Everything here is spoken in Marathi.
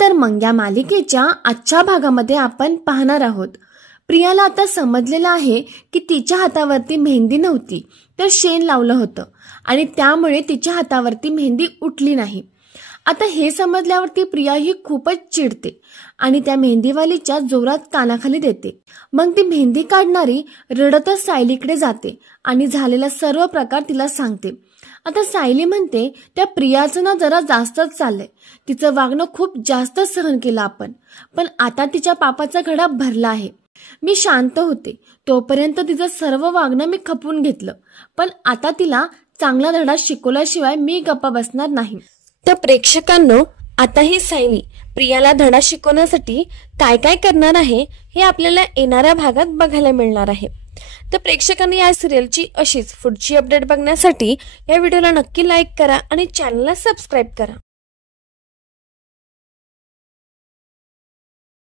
तर मग या मालिकेच्या आजच्या भागामध्ये आपण पाहणार आहोत, प्रियाला आता समजलेलं आहे की तिच्या हातावरती मेहंदी नव्हती तर शेण लावलं होतं आणि त्यामुळे तिच्या हातावरती मेहंदी उठली नाही। आता हे समजल्यावरती प्रिया ही खूपच चिडते आणि त्या मेहंदीवालीच्या जोरात कानाखाली देते। मग ती मेहंदी काढणारी रडतच सायलीकडे जाते आणि झालेला सर्व प्रकार तिला सांगते। आता सायली म्हणते, त्या प्रियाचं ना जरा जास्तच चाललंय, तिचं वागणं खूप जास्त सहन केलं आपण, पण आता तिच्या पापाचा घडा भरला आहे। मी शांत होते तोपर्यंत तिचं सर्व वागणं मी खपवून घेतलं, पण आता तिला चांगला धडा शिकवल्याशिवाय मी गप्प बसणार नाही। तर प्रेक्षकांनो, आता ही सायली प्रियाला धडा शिकवण्यासाठी काय काय करणार आहे हे आपल्याला येणाऱ्या भागात बघायला मिळणार आहे। तर प्रेक्षकांनी या सिरियलची अशीच पुढची अपडेट बघण्यासाठी या व्हिडिओला नक्की लाईक करा आणि चॅनलला सबस्क्राईब करा।